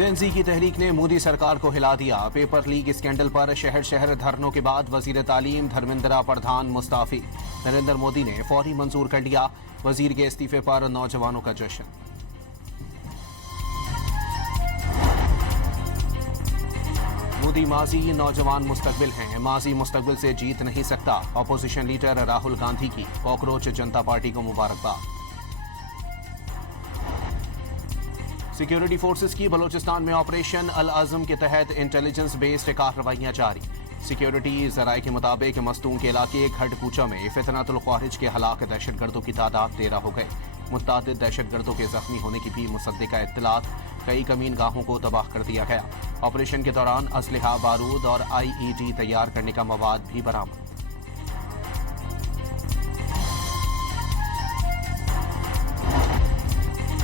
JNG की तहरीक ने मोदी सरकार को हिला दिया। पेपर लीक स्कैंडल पर शहर शहर धरनों के बाद वजीर तालीम धर्मेंद्र प्रधान मुस्ताफी। नरेंद्र मोदी ने फौरी मंजूर कर लिया। वजीर के इस्तीफे पर नौजवानों का जश्न। मोदी माजी, नौजवान मुस्तकबिल हैं। माजी मुस्तकबिल से जीत नहीं सकता। अपोजिशन लीडर राहुल गांधी की कॉकरोच जनता पार्टी को मुबारकबाद। सिक्योरिटी फोर्सेस की बलूचिस्तान में ऑपरेशन अल आजम के तहत इंटेलिजेंस बेस्ड कार्रवाइयां जारी। सिक्योरिटी जराये के मुताबिक मस्तूम के इलाके खड़कूचा में फितनतुल ख्वारिज के हलाक दहशतगर्दों की तादाद 13 हो गए। मुतअद्दिद दहशतगर्दों के जख्मी होने की भी मुसद्दिका इत्तलात। कई कमीन गाहों को तबाह कर दिया गया। ऑपरेशन के दौरान असलहा, बारूद और IED तैयार करने का मवाद भी बरामद।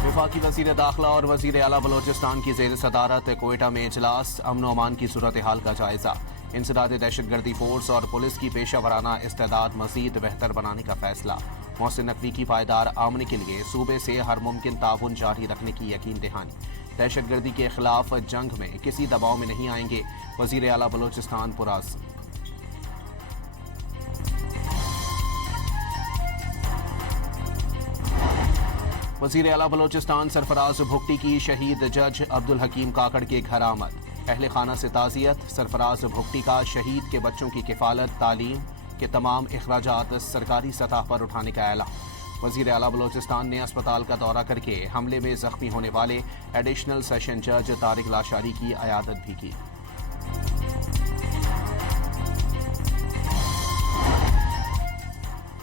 वफाकी वजीर दाखिला और वजीर आला बलोचिस्तान की जेर सदारत कोयटा में इजलास। अमन व अमान की सूरत हाल का जायजा। इंसदाद दहशतगर्दी फोर्स और पुलिस की पेशा वराना इस्तेदाद मजीद बेहतर बनाने का फैसला। मोहसिन नकवी की पायदार आमने के लिए सूबे से हर मुमकिन ताउन जारी रखने की यकीन दहानी। दहशतगर्दी के खिलाफ जंग में किसी दबाव में नहीं आएंगे। वजीर आला बलोचिस्तान पुराज। वजीर आला बलोचिस्तान सरफराज भुगटी की शहीद जज अब्दुल हकीम काकड़ के घर आमद। अहले खाना से ताज़ियत। सरफराज भुगटी का शहीद के बच्चों की किफालत, तालीम के तमाम अखराजात सरकारी सतह पर उठाने का ऐलान। वजीर आला बलोचिस्तान ने अस्पताल का दौरा करके हमले में जख्मी होने वाले एडिशनल सेशन जज तारिक लाशारी की अयादत भी की।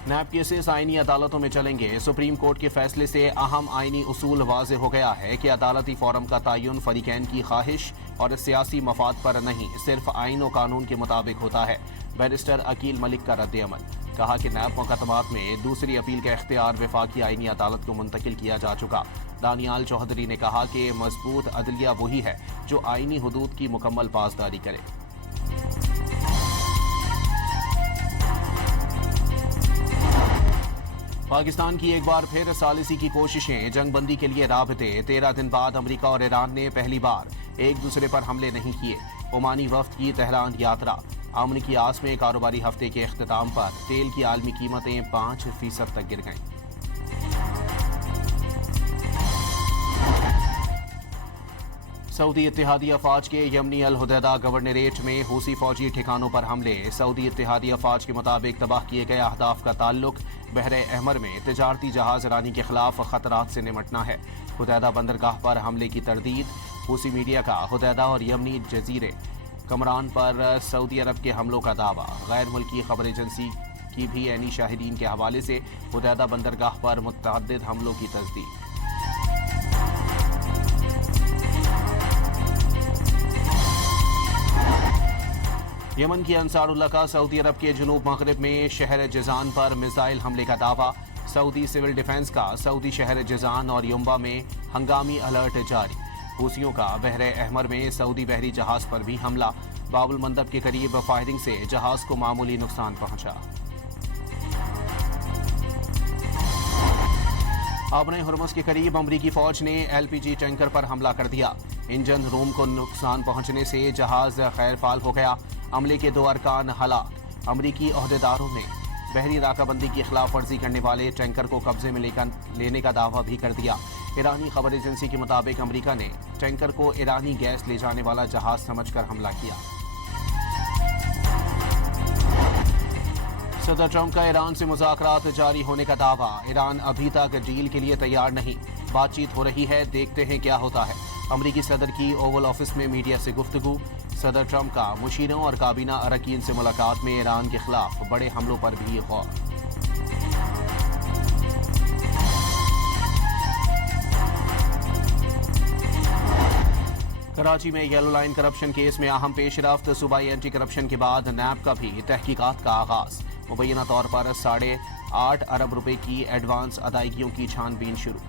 नैब केसेस आईनी अदालतों में चलेंगे। सुप्रीम कोर्ट के फैसले से अहम आईनी उसूल वाज़े हो गया है कि अदालती फोरम का तयन फरीकैन की ख्वाहिश और सियासी मफाद पर नहीं, सिर्फ आईन और कानून के मुताबिक होता है। बैरिस्टर अकील मलिक का रद्द-ए-अमल। कहा कि नैब मुकदमात में दूसरी अपील का इख्तियार वफाकी आईनी अदालत को मुंतकिल किया जा चुका। दानियाल चौधरी ने कहा कि मजबूत अदलिया वही है जो आईनी हुदूद की मुकम्मल पासदारी करे। पाकिस्तान की एक बार फिर सालिसी की कोशिशें। जंगबंदी के लिए राबते। 13 दिन बाद अमेरिका और ईरान ने पहली बार एक दूसरे पर हमले नहीं किए। ओमानी वफ्द की तेहरान यात्रा। अमन की आस में कारोबारी हफ्ते के अख्तिताम पर तेल की आलमी कीमतें 5% तक गिर गईं। सऊदी इत्तेहादी अफवाज के यमनी अल हुदैदा गवर्नरेट में हूसी फौजी ठिकानों पर हमले। सऊदी इत्तेहादी अफवाज के मुताबिक तबाह किए गए अहदाफ का ताल्लुक बहरे अहमर में तिजारती जहाज रानी के खिलाफ खतरात से निमटना है। हुदैदा बंदरगाह पर हमले की तरदीद। हूसी मीडिया का हुदैदा और यमनी जजीरे कमरान पर सऊदी अरब के हमलों का दावा। गैर मुल्की खबर एजेंसी की भी ऐनी शाहिदीन के हवाले से हुदैदा बंदरगाह पर मुतअद्दिद हमलों की तस्दीक। यमन की अंसारुल्लाह का सऊदी अरब के जुनूब मगरिब में शहर जिजान पर मिसाइल हमले का दावा। सऊदी सिविल डिफेंस का सऊदी शहर जिजान और युम्बा में हंगामी अलर्ट जारी। हूसियों का बहरे अहमर में सऊदी बहरी जहाज पर भी हमला। बाबुल मंदब के करीब फायरिंग से जहाज को मामूली नुकसान पहुंचा। आबने हुरमुज के करीब अमरीकी फौज ने LPG टैंकर पर हमला कर दिया। इंजन रूम को नुकसान पहुंचने से जहाज खैरफाल हो गया। हमले के 2 अरकान हलाक। अमरीकी ओहदेदारों ने बहरी राकाबंदी की खिलाफ वर्जी करने वाले टैंकर को कब्जे में लेने का दावा भी कर दिया। ईरानी खबर एजेंसी के मुताबिक अमरीका ने टैंकर को ईरानी गैस ले जाने वाला जहाज समझकर हमला किया। सदर ट्रंप का ईरान से मुज़ाकरात जारी होने का दावा। ईरान अभी तक डील के लिए तैयार नहीं। बातचीत हो रही है, देखते हैं क्या होता है। अमरीकी सदर की ओवल ऑफिस में मीडिया से गुफ्तगू। सदर ट्रंप का मुशीरों और काबीना अरकान से मुलाकात में ईरान के खिलाफ बड़े हमलों पर भी गौर। कराची में येलो लाइन करप्शन केस में अहम पेशरफ्त। सूबाई एंटी करप्शन के बाद नैब का भी तहकीकात का आगाज। मुबैना तौर पर 8.5 अरब रुपए की एडवांस अदायगियों की छानबीन शुरू।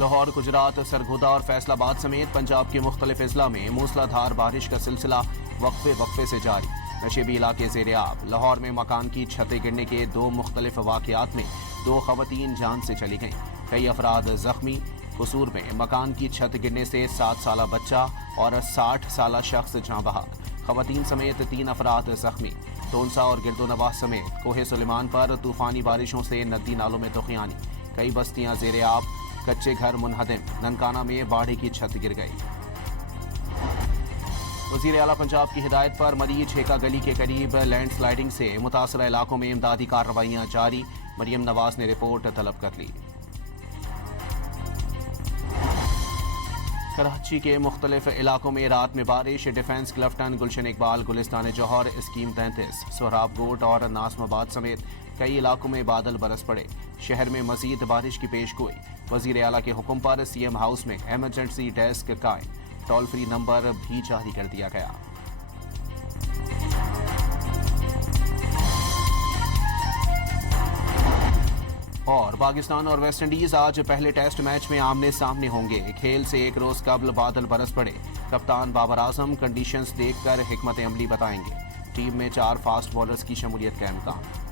लाहौर, गुजरात, सरगोदा और फैसलाबाद समेत पंजाब के मुख्तलिफ अजला में मूसलाधार बारिश का सिलसिला वक्फे से जारी। नशेबी इलाके ज़ेर-ए-आब। लाहौर में मकान की छतें गिरने के 2 मुख्तलिफ वाक़यात में 2 खवातीन जान से चली गईं, कई अफराद जख्मी। कसूर में मकान की छत गिरने से 7 साला बच्चा और 60 साला शख्स जाँ बहक। खवातीन समेत 3 अफराद जख्मी। टोंसा और गिरदोनवाह समेत कोहे सुलेमान पर तूफानी बारिशों से नदी नालों में तूफानी, कई बस्तियां जेरे आब, कच्चे घर मुनहदम। ननकाना में बाढ़ की छत गिर गई। वज़ीर आला पंजाब की हिदायत पर मरी ठेका गली के करीब लैंड स्लाइडिंग से मुतासरा इलाकों में इमदादी कार्रवाइयां जारी। मरियम नवाज ने रिपोर्ट तलब कर ली। कराची के मुख्तलिफ इलाकों में रात में बारिश। डिफेंस क्लफ्टन, गुलशन इकबाल, गुलिस्तान जौहर, स्कीम 33, सोहराब गोट और नासमाबाद समेत कई इलाकों में बादल बरस पड़े। शहर में मजीद बारिश की पेशगोई। वज़ीर आला के हुक्म पर सीएम हाउस में एमरजेंसी डेस्क कायम। टोल फ्री नंबर भी जारी कर दिया गया। और पाकिस्तान और वेस्ट इंडीज आज पहले टेस्ट मैच में आमने सामने होंगे। खेल से एक रोज कबल बादल बरस पड़े। कप्तान बाबर आजम कंडीशंस देखकर हिकमत अमली बताएंगे। टीम में 4 फास्ट बॉलर्स की शमूलियत का इम्कान।